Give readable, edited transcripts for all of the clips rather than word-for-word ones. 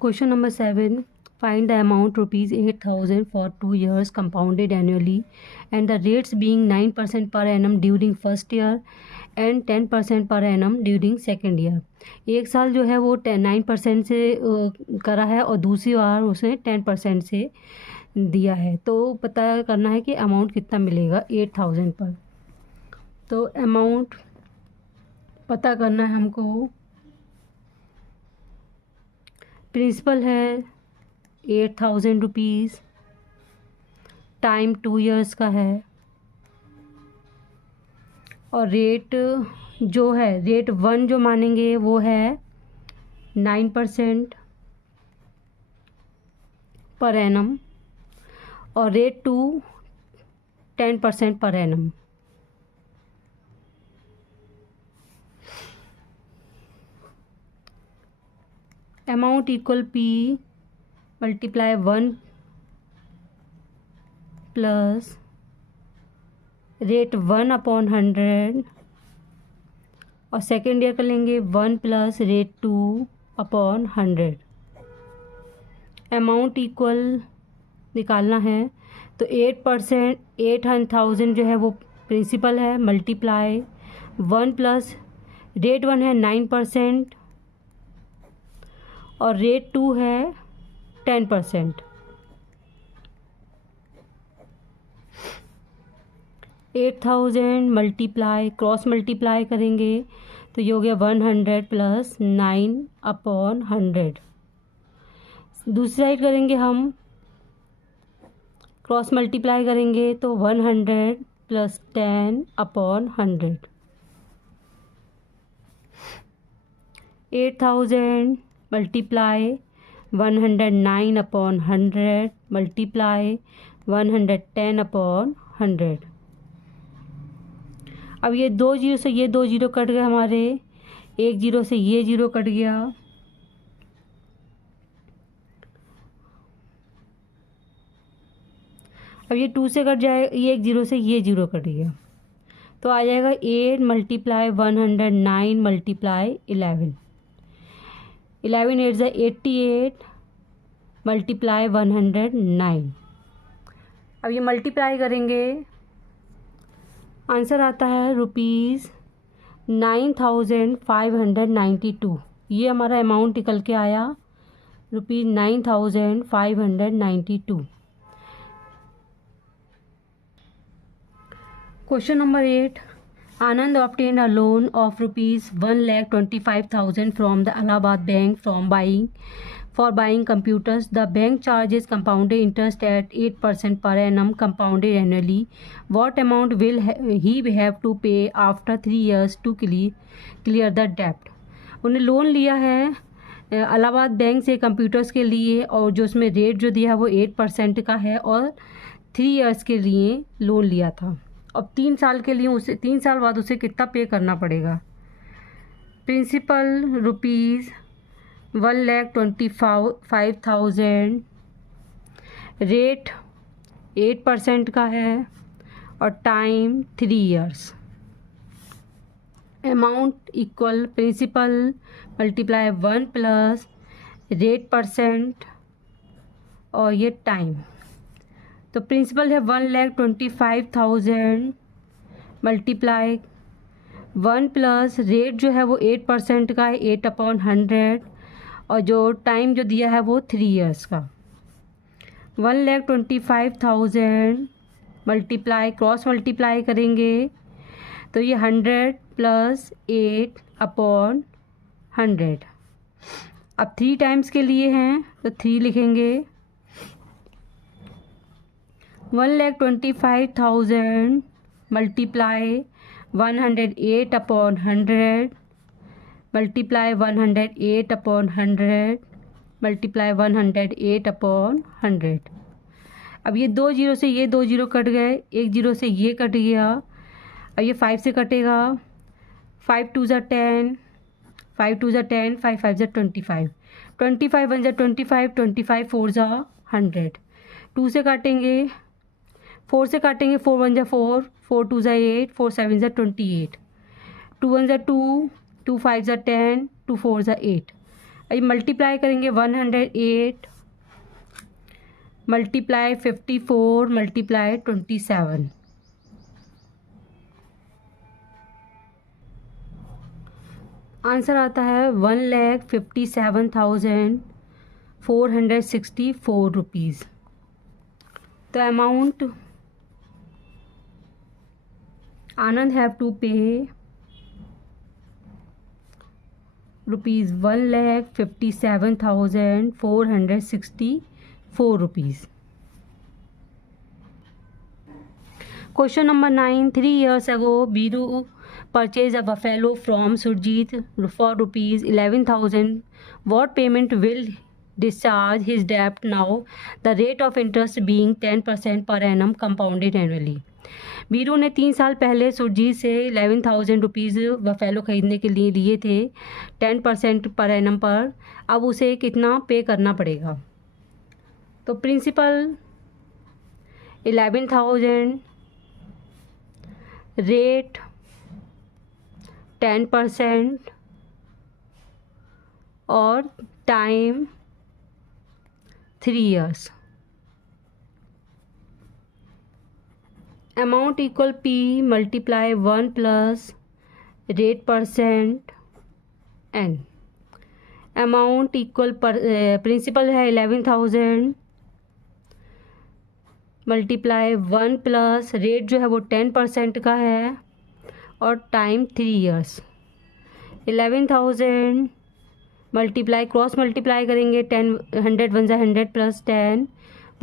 Question number 7. Find the amount rupees 8,000 for 2 years compounded annually and the rates being 9% per annum during first year and 10% per annum during second year. एक साल जो है वो 9% से करा है और दूसरी बार उसने 10% से दिया है। तो पता करना है कि अमाउंट कितना मिलेगा 8,000 पर। तो अमाउंट पता करना है हमको। प्रिंसिपल है 8,000 रुपीज़, टाइम 2 ईयर्स का है और रेट जो है रेट 1 जो मानेंगे वो है 9% पर एनम और rate 2 10% per annum. Amount equal P multiply 1 plus rate 1/100 और सेकेंड ईयर कर लेंगे 1 प्लस रेट 2/100। अमाउंट इक्वल निकालना है तो 8% 8,000 जो है वो प्रिंसिपल है मल्टीप्लाई 1 प्लस रेट 1 है 9% और रेट 2 है 10%। 8,000 मल्टीप्लाई क्रॉस मल्टीप्लाई करेंगे तो ये हो गया 100 प्लस 9/100। दूसरी साइड करेंगे हम क्रॉस मल्टीप्लाई करेंगे तो 100 प्लस 10/100। 8,000 multiply 109/100 multiply 110/100। अब ये 2 जीरो से ये 2 जीरो कट गए हमारे, 1 जीरो से ये जीरो कट गया। अब ये 2 से कट जाए, ये 1 जीरो से ये जीरो कट गया तो आ जाएगा 8 मल्टीप्लाई 109 मल्टीप्लाई 11। 11 8 ज़ा 88 मल्टीप्लाई 109। अब ये मल्टीप्लाई करेंगे, आंसर आता है ₹9,592। ये हमारा अमाउंट निकल के आया ₹9,592। Question number 8. Anand obtained a loan of ₹1,25,000 from the Allahabad Bank for buying computers. The bank charges compounded interest at 8% per annum compounded annually. What amount will he have to pay after 3 years to clear the debt? उन्हें loan लिया है Allahabad bank से computers के लिए और जो उसमें rate जो दिया है वो 8% का है और 3 ईयर्स के लिए लोन लिया था। अब 3 साल के लिए उसे 3 साल बाद उसे कितना पे करना पड़ेगा। प्रिंसिपल ₹1,25,000, रेट 8% का है और time 3 years. Amount equal principal multiply 1 plus rate % और ये टाइम। तो प्रिंसिपल है 1,25,000 मल्टीप्लाई 1 प्लस रेट जो है वो 8% का है 8/100 और जो टाइम जो दिया है वो 3 ईयर्स का। 1,25,000 मल्टीप्लाई क्रॉस मल्टीप्लाई करेंगे तो ये 100 प्लस 8/100। अब 3 टाइम्स के लिए हैं तो 3 लिखेंगे। 1,25,000 मल्टीप्लाई 108/100 मल्टीप्लाई 108/100 मल्टीप्लाई 108/100। अब ये 2 जीरो से ये 2 जीरो कट गए, 1 जीरो से ये कट गया। अब ये 5 से कटेगा, 5 2 ज़ा 10, 5 2 ज़ा 10, 5 5 ज़ा 25, 25 1 ज़ा 25, 25 4 ज़ा 100। 2 से काटेंगे, 4 से काटेंगे, 4 1 ज़ा 4, 4 2 ज़ा 8, 4 7 ज़ा 28, 2 1 ज़ा 2, 2 5 ज़ा 10, 2 4 ज़ा 8। अब मल्टीप्लाई करेंगे 108 मल्टीप्लाई 54 मल्टीप्लाई 27। आंसर आता है 1,57,464 rupees. The amount Anand have to pay ₹1,57,464 rupees. Question number 9. 3 years ago, Biru purchased a buffalo from Surjit for ₹11,000. What payment will discharge his debt now? The rate of interest being 10% per annum compounded annually. Biru ने 3 साल पहले सुरजीत से 11,000 rupees buffalo ख़रीदने के लिए लिए थे 10% per annum पर। अब उसे कितना पे करना पड़ेगा? तो प्रिंसिपल 11,000, रेट 10% और time 3 years। Amount equal P multiply 1 plus rate percent N। Amount equal principal है 11,000 मल्टीप्लाई 1 प्लस रेट जो है वो 10% का है और time 3 years। 11,000 multiply cross multiply करेंगे 10 100 1 100 plus 10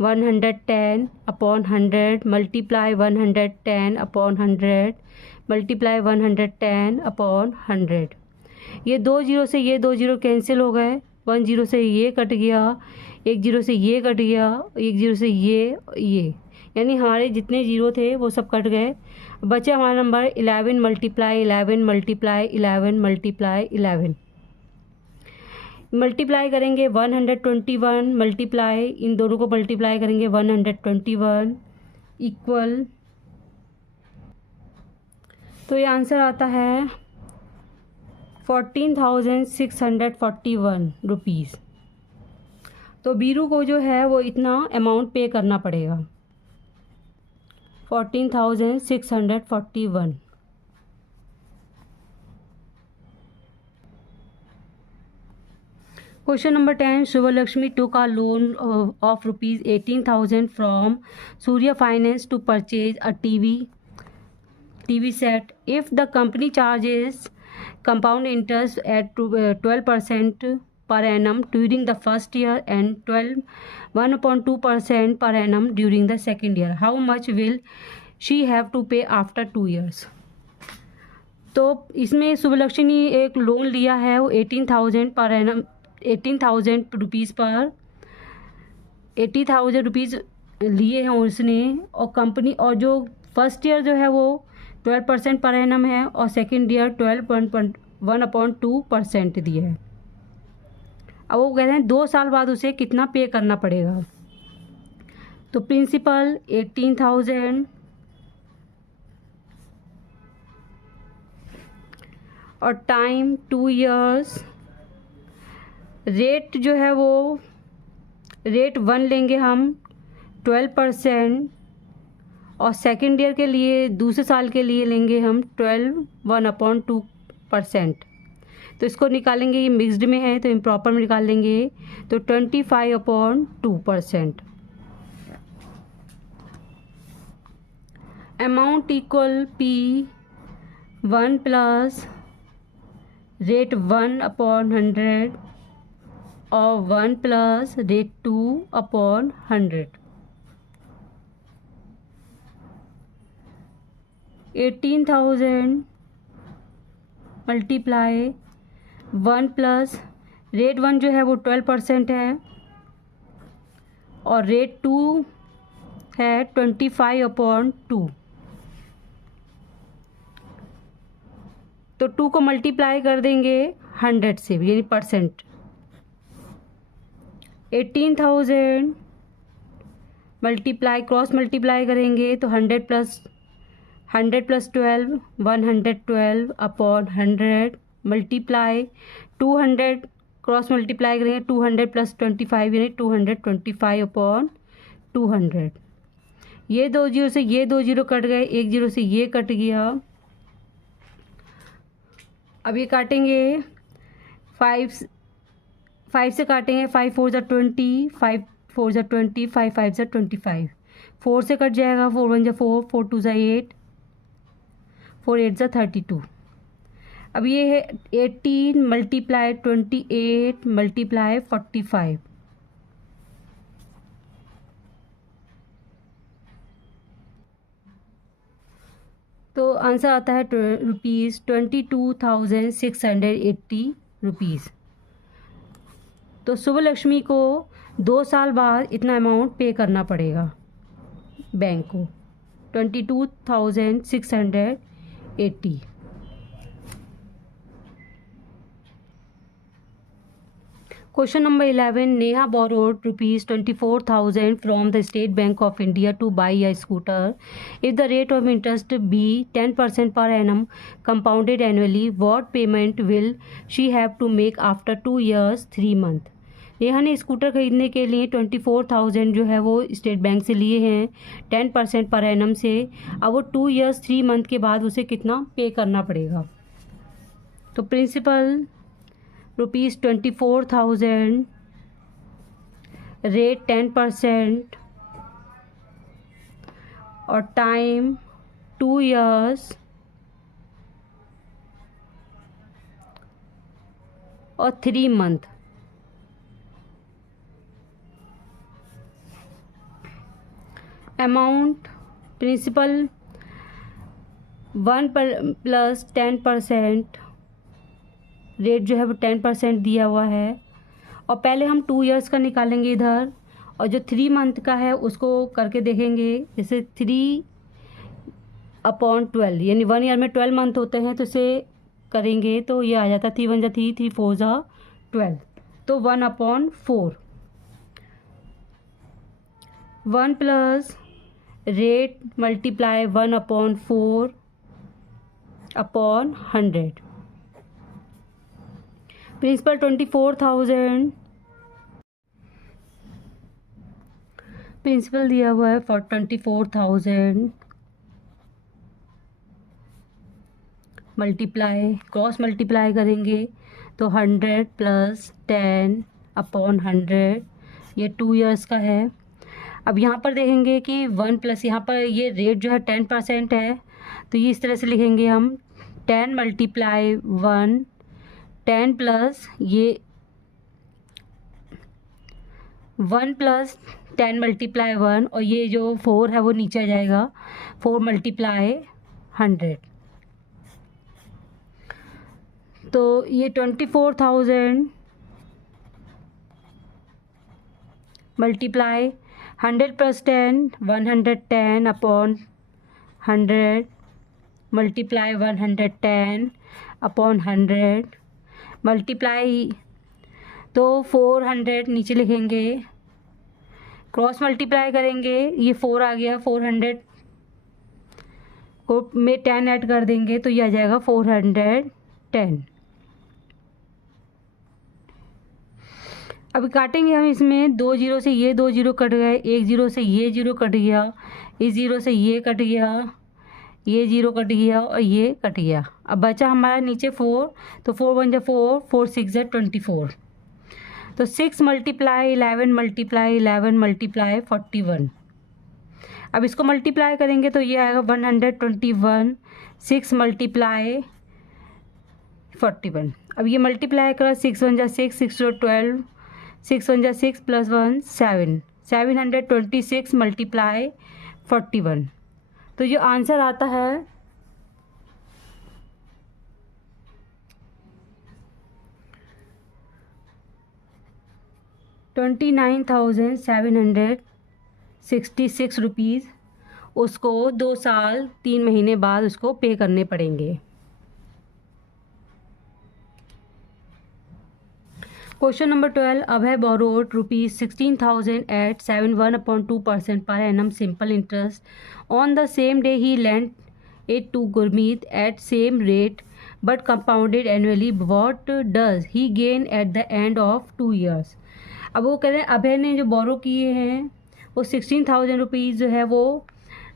110 upon 100 multiply 110 upon 100 multiply 110 upon 100। ये 2 जीरो से ये 2 जीरो कैंसिल हो गए, 1 जीरो से ये कट गया, 1 जीरो से ये कट गया, 1 जीरो से ये यानी हमारे जितने जीरो थे वो सब कट गए। बचे हमारा number 11 multiply 11 multiply 11 multiply 11। Multiply करेंगे 121 मल्टीप्लाई इन दोनों को मल्टीप्लाई करेंगे 121 इक्वल, तो ये आंसर आता है 14,641 रुपीज़। तो बीरू को जो है वो इतना अमाउंट पे करना पड़ेगा 14,641। Question number 10. Shubhalakshmi took a loan of ₹18,000 from Surya Finance to purchase a TV set. If the company charges compound interest at 12% per annum during the first year and 1.2% per annum during the second year, how much will she have to pay after 2 years? तो इसमें शुभलक्ष्मी ने एक loan लिया है वो 18,000 per annum 18,000 rupees पर 80,000 rupees लिए हैं उसने, और कंपनी और जो फर्स्ट ईयर जो है वो 12% पर एनम है और सेकेंड ईयर 12.1/2% दिए है। अब वो कह रहे हैं 2 साल बाद उसे कितना पे करना पड़ेगा। तो प्रिंसिपल 18,000 और टाइम 2 years। रेट जो है वो रेट 1 लेंगे हम 12% और सेकेंड ईयर के लिए दूसरे साल के लिए लेंगे हम 1/2%। तो इसको निकालेंगे, ये मिक्स्ड में है तो इम्प्रॉपर में निकाल लेंगे, तो 25/2%। Amount equal P 1 plus rate 1/100 और 1 plus rate 2/100। 18,000 multiply 1 plus rate 1 जो है वो 12% है और रेट 2 है 25/2। तो 2 को मल्टीप्लाई कर देंगे 100 से यानी परसेंट। 18,000 मल्टीप्लाई क्रॉस मल्टीप्लाई करेंगे तो 100 प्लस 12 112/100 मल्टीप्लाई 200 क्रॉस मल्टीप्लाई करेंगे 200 प्लस 25 यानी 225 अपॉन 200। ये 2 जीरो से ये 2 जीरो कट गए, 1 जीरो से ये कट गया। अब ये काटेंगे 5 से काटेंगे, 5 4 ज़ा 20, 5 4 ज़ा 20, 5 5 ज़ा 25। 4 से कट जाएगा, 4 1 ज़ा 4, 4 2 ज़ा 8, 4 8 ज़ा 32। अब ये है 18 मल्टीप्लाई 28 मल्टीप्लाई 45। तो आंसर आता है ₹22,680 तो शुभलक्ष्मी को 2 साल बाद इतना अमाउंट पे करना पड़ेगा बैंक को, 22,680। Question number 11. Neha borrowed ₹24,000 from the State Bank of India to buy a scooter. If the rate of interest be 10% per annum compounded annually, what payment will she have to make after 2 years 3 months? Neha ने scooter खरीदने के लिए 24,000 जो है वो state bank से लिए हैं 10% पर एनम से। अब वो 2 years 3 month के बाद उसे कितना पे करना पड़ेगा? तो प्रिंसिपल ₹24,000, रेट 10% और टाइम 2 years और 3 month। Amount principal 1 plus 10%, rate जो है वो 10% दिया हुआ है। और पहले हम 2 years का निकालेंगे इधर, और जो 3 month का है उसको करके देखेंगे। जैसे 3/12 यानी 1 year में 12 month होते हैं, तो इसे करेंगे तो ये आ जाता 3 1 जा 3, 3 4 जा 12, तो 1/4। 1 plus rate multiply 1/4 upon 100। Principal 24,000, principal दिया हुआ है फॉर 24,000 मल्टीप्लाई, क्रॉस मल्टीप्लाई करेंगे तो 100 प्लस 10 अपॉन 100, ये 2 years का है। अब यहाँ पर देखेंगे कि 1 प्लस यहाँ पर ये रेट जो है 10% है, तो ये इस तरह से लिखेंगे हम 10 मल्टीप्लाई 1, 10 प्लस ये 1 प्लस 10 मल्टीप्लाई 1, और ये जो 4 है वो नीचे आ जाएगा 4 मल्टीप्लाई 100। तो ये 24,000 multiply 100 plus 10 110 upon 100 multiply 110 upon 100 multiply, तो 400 नीचे लिखेंगे, क्रॉस मल्टीप्लाई करेंगे, ये 4 आ गया, 400 को में 10 ऐड कर देंगे तो ये आ जाएगा 410। अब काटेंगे हम इसमें 2 जीरो से ये 2 जीरो कट गए, 1 जीरो से ये जीरो कट गया, इस जीरो से ये कट गया, ये जीरो कट गया और ये कट गया। अब बचा हमारा नीचे 4, तो 4 1 जा 4, 4 6 जा 24, तो 6 मल्टीप्लाई 11 मल्टीप्लाई 11 मल्टीप्लाई 41। अब इसको मल्टीप्लाई करेंगे तो ये आएगा 121, 6 मल्टीप्लाई 41। अब ये मल्टीप्लाई करा 6 1 जा 6, 6 2 12, 6 1 जा 6 प्लस 1 7, 726 मल्टीप्लाई 41। तो जो आंसर आता है 29,766 रुपीज़ उसको 2 साल 3 महीने बाद उसको पे करने पड़ेंगे। Question number 12. Abhay borrowed ₹16,000 at 7.1% per annum simple interest. On the same day he lent it to Gurmeet at same rate, but compounded annually, what does he gain at the end of 2 years। अब वो कह रहे हैं अभय ने जो बोरो किए हैं वो 16,000 रुपीज़ जो है वो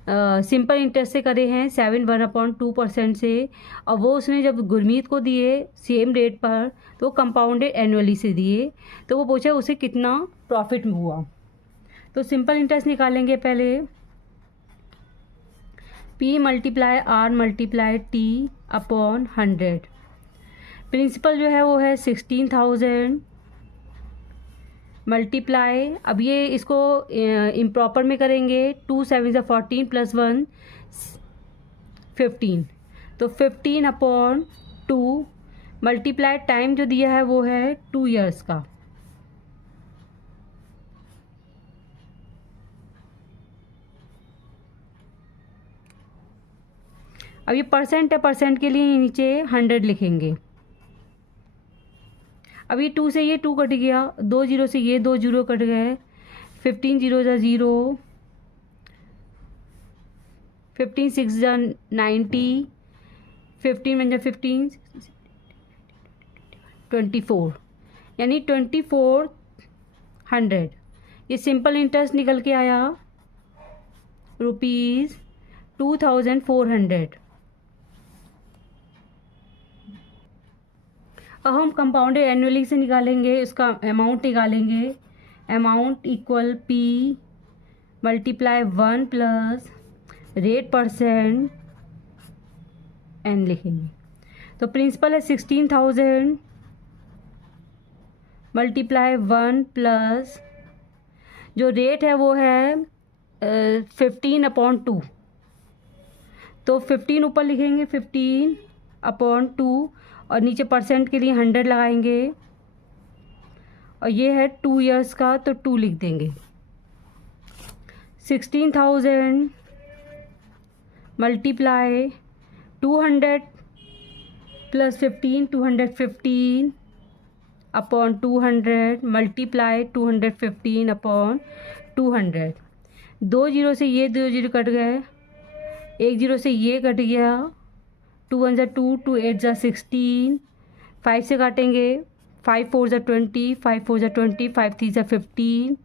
सिंपल इंटरेस्ट से करे हैं 7.1/2% से, और वो उसने जब गुरमीत को दिए सेम रेट पर तो वो कंपाउंडेड एनुअली से दिए, तो वो पूछा उसे कितना प्रॉफिट हुआ। तो सिंपल इंटरेस्ट निकालेंगे पहले, P × R × T upon 100। Principal जो है वो है 16,000 मल्टीप्लाई, अब ये इसको इम्प्रॉपर में करेंगे, 2 7 14 + 1 15, तो 15/2 मल्टीप्लाई टाइम जो दिया है वो है 2 years का। अब ये परसेंट है, परसेंट के लिए नीचे 100 लिखेंगे। अब ये 2 से ये 2 कट गया, 2 0 से ये 2 0 कट गए, 15 0 0, 15 6 90, 15 × 15 24, यानी 2400। ये सिंपल इंटरेस्ट निकल के आया ₹2400। अब हम कंपाउंडेड एनुअली से निकालेंगे, उसका अमाउंट निकालेंगे। Amount equal P × 1 + rate % n लिखेंगे। तो प्रिंसिपल है 16,000 × 1 + जो रेट है वो है 15/2, तो 15 ऊपर लिखेंगे 15/2 और नीचे परसेंट के लिए 100 लगाएंगे, और ये है 2 years का तो 2 लिख देंगे। 16,000 × 200 + 15 215 अपॉन 200 मल्टीप्लाई 215/200। 2 0 से ये 2 0 कट गए, 1 0 से ये कट गया, 2 1 2, 2 8 16, 5 से काटेंगे, 5 4 20, 5 4 20, 5 3 15,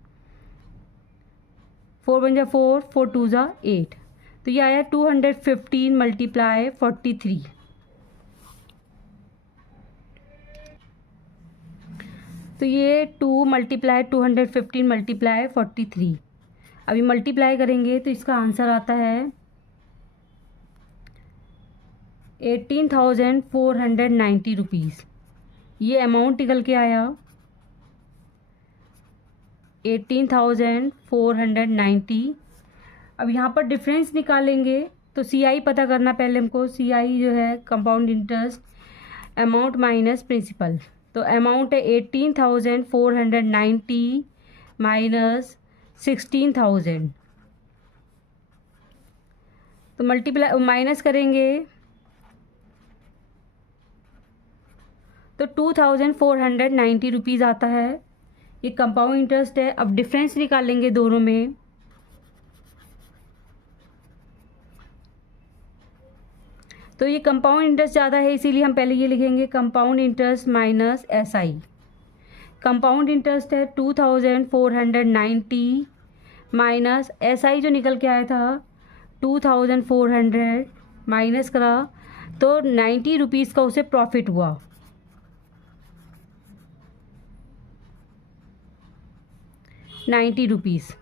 4 1 4, 4 2 8। तो ये आया 215 × 43। तो ये 2 × 215 × 43। अभी मल्टीप्लाई करेंगे तो इसका आंसर आता है 18,490 रुपीज़। ये अमाउंट निकल के आया 18,490। अब यहाँ पर डिफरेंस निकालेंगे तो CI पता करना पहले हमको। CI जो है compound interest amount minus principal, तो अमाउंट है 18,490 माइनस 16,000, तो मल्टीप्लाई माइनस करेंगे तो 2,490 रुपीज़ आता है। ये कंपाउंड इंटरेस्ट है। अब डिफरेंस निकालेंगे दोनों में, तो ये कंपाउंड इंटरेस्ट ज़्यादा है इसीलिए हम पहले ये लिखेंगे compound interest minus SI। Compound interest है 2,490 माइनस SI जो निकल के आया था 2,400 माइनस करा तो 90 रुपीज़ का उसे प्रॉफिट हुआ। ₹90।